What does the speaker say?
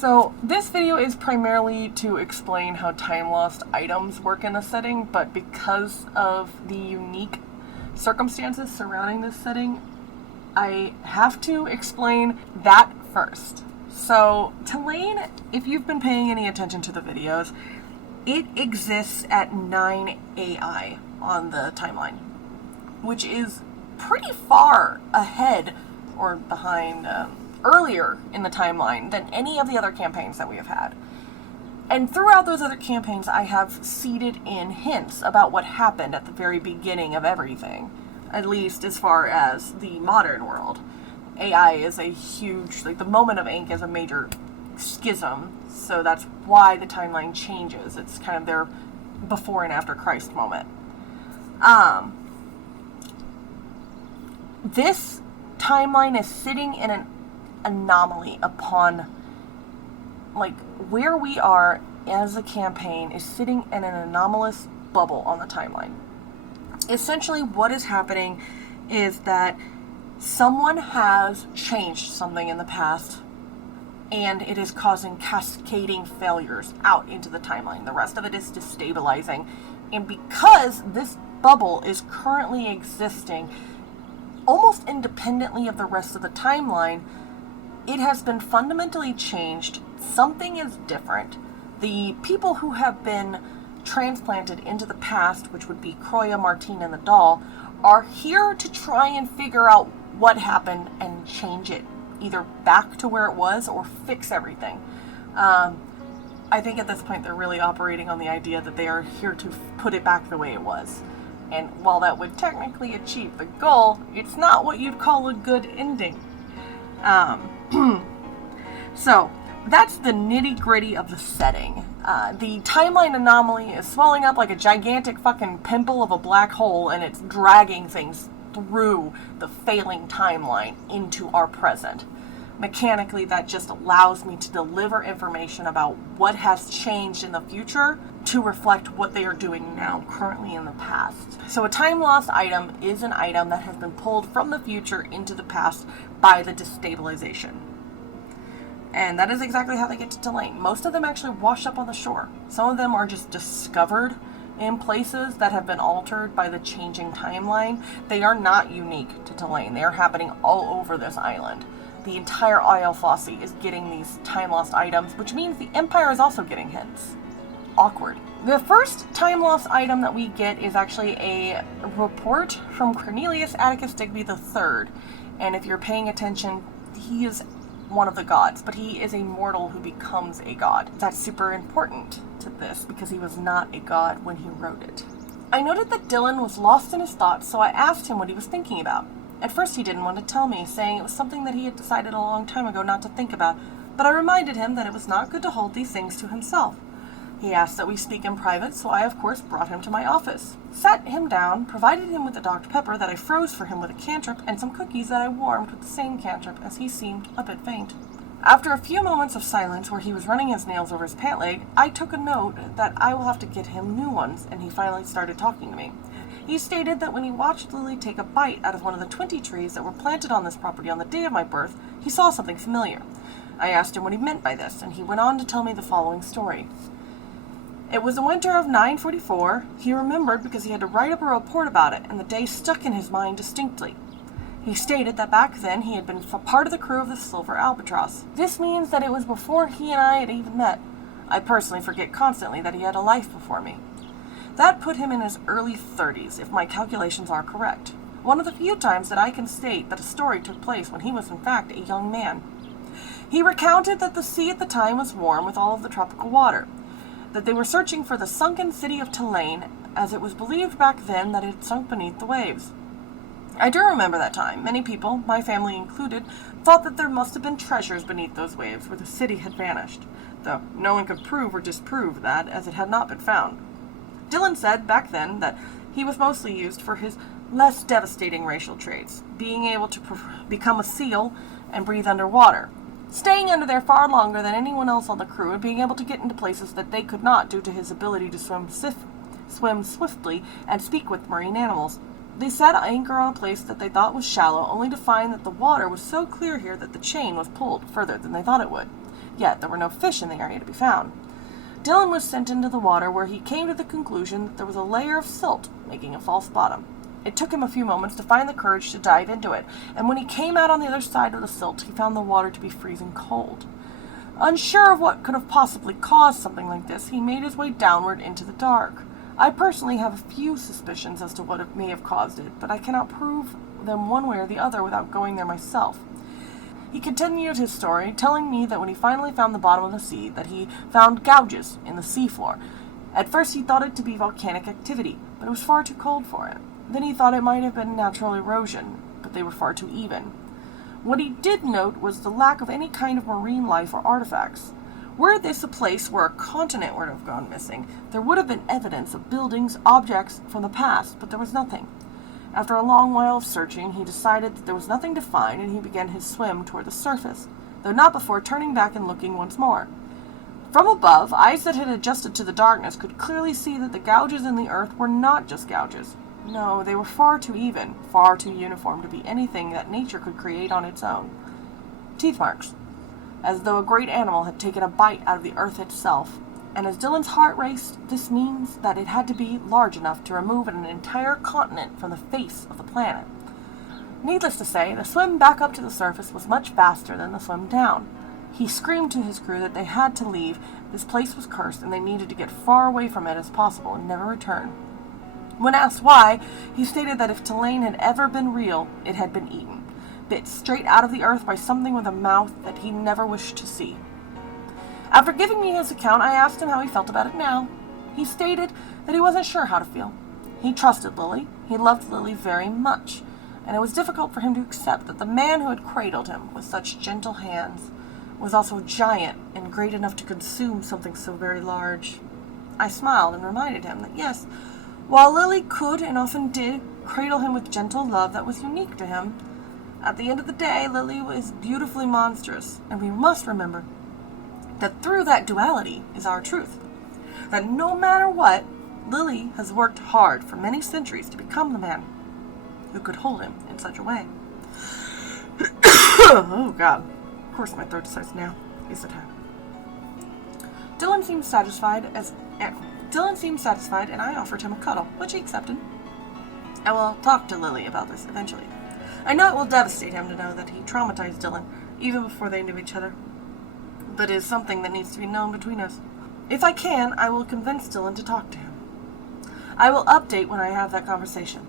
So this video is primarily to explain how time-lost items work in the setting, but because of the unique circumstances surrounding this setting, I have to explain that first. So Tillaen, if you've been paying any attention to the videos, it exists at 9 AI on the timeline, which is pretty far ahead or behind earlier in the timeline than any of the other campaigns that we have had. And throughout those other campaigns, I have seeded in hints about what happened at the very beginning of everything, at least as far as the modern world. AI is a huge, the moment of ink is a major schism, so that's why the timeline changes. It's kind of their before and after Christ moment. This timeline is sitting in an anomaly upon, where we are as a campaign is sitting in an anomalous bubble on the timeline. Essentially what is happening is that someone has changed something in the past, and it is causing cascading failures out into the timeline. The rest of it is destabilizing, and because this bubble is currently existing almost independently of the rest of the timeline, it has been fundamentally changed. Something is different. The people who have been transplanted into the past, which would be Croia, Martine, and the doll, are here to try and figure out what happened and change it, either back to where it was or fix everything. I think at this point they're really operating on the idea that they are here to put it back the way it was. And while that would technically achieve the goal, it's not what you'd call a good ending. So that's the nitty-gritty of the setting. The timeline anomaly is swelling up like a gigantic fucking pimple of a black hole, and it's dragging things through the failing timeline into our present. Mechanically, that just allows me to deliver information about what has changed in the future to reflect what they are doing now, currently in the past. So a time-lost item is an item that has been pulled from the future into the past by the destabilization. And that is exactly how they get to Tillaen. Most of them actually wash up on the shore. Some of them are just discovered in places that have been altered by the changing timeline. They are not unique to Tillaen. They are happening all over this island. The entire Isle Fosse is getting these time-lost items, which means the Empire is also getting hints. Awkward. The first time-lost item that we get is actually a report from Cornelius Atticus Digby III. And if you're paying attention, he is one of the gods, but he is a mortal who becomes a god. That's super important to this because he was not a god when he wrote it. I noted that Dylan was lost in his thoughts, so I asked him what he was thinking about. At first he didn't want to tell me, saying it was something that he had decided a long time ago not to think about, but I reminded him that it was not good to hold these things to himself. He asked that we speak in private, so I of course brought him to my office, sat him down, provided him with a Dr. Pepper that I froze for him with a cantrip, and some cookies that I warmed with the same cantrip, as he seemed a bit faint. After a few moments of silence where he was running his nails over his pant leg, I took a note that I will have to get him new ones, and he finally started talking to me. He stated that when he watched Lily take a bite out of one of the 20 trees that were planted on this property on the day of my birth, he saw something familiar. I asked him what he meant by this, and he went on to tell me the following story. It was the winter of 944. He remembered because he had to write up a report about it, and the day stuck in his mind distinctly. He stated that back then he had been part of the crew of the Silver Albatross. This means that it was before he and I had even met. I personally forget constantly that he had a life before me. That put him in his early 30s, if my calculations are correct. One of the few times that I can state that a story took place when he was in fact a young man. He recounted that the sea at the time was warm with all of the tropical water, that they were searching for the sunken city of Tillaen, as it was believed back then that it had sunk beneath the waves. I do remember that time. Many people, my family included, thought that there must have been treasures beneath those waves where the city had vanished, though no one could prove or disprove that, as it had not been found. Dylan said back then that he was mostly used for his less devastating racial traits, being able to become a seal and breathe underwater, staying under there far longer than anyone else on the crew, and being able to get into places that they could not due to his ability to swim swiftly and speak with marine animals. They set anchor on a place that they thought was shallow, only to find that the water was so clear here that the chain was pulled further than they thought it would. yet there were no fish in the area to be found. Tillaen was sent into the water, where he came to the conclusion that there was a layer of silt making a false bottom. It took him a few moments to find the courage to dive into it, and when he came out on the other side of the silt, he found the water to be freezing cold. Unsure of what could have possibly caused something like this, he made his way downward into the dark. I personally have a few suspicions as to what may have caused it, but I cannot prove them one way or the other without going there myself. He continued his story, telling me that when he finally found the bottom of the sea, that he found gouges in the seafloor. At first he thought it to be volcanic activity, but it was far too cold for it. Then he thought it might have been natural erosion, but they were far too even. What he did note was the lack of any kind of marine life or artifacts. Were this a place where a continent would have gone missing, there would have been evidence of buildings, objects from the past, but there was nothing. After a long while of searching, he decided that there was nothing to find, and he began his swim toward the surface, though not before turning back and looking once more. From above, eyes that had adjusted to the darkness could clearly see that the gouges in the earth were not just gouges. No, they were far too even, far too uniform to be anything that nature could create on its own. Teeth marks, as though a great animal had taken a bite out of the earth itself. And as Tillaen's heart raced, this means that it had to be large enough to remove an entire continent from the face of the planet. Needless to say, the swim back up to the surface was much faster than the swim down. He screamed to his crew that they had to leave. This place was cursed, and they needed to get far away from it as possible and never return. When asked why, he stated that if Tillaen had ever been real, it had been eaten, bit straight out of the earth by something with a mouth that he never wished to see. After giving me his account, I asked him how he felt about it now. He stated that he wasn't sure how to feel. He trusted Lily. He loved Lily very much, and it was difficult for him to accept that the man who had cradled him with such gentle hands was also giant and great enough to consume something so very large. I smiled and reminded him that yes, while Lily could and often did cradle him with gentle love that was unique to him, at the end of the day, Lily was beautifully monstrous, and we must remember that through that duality is our truth. That no matter what, Lily has worked hard for many centuries to become the man who could hold him in such a way. Oh, God. Of course my throat starts now. Yes, it has. Tillaen seemed satisfied, and I offered him a cuddle, which he accepted. I will talk to Lily about this eventually. I know it will devastate him to know that he traumatized Tillaen, even before they knew each other. But it is something that needs to be known between us. If I can, I will convince Tillaen to talk to him. I will update when I have that conversation.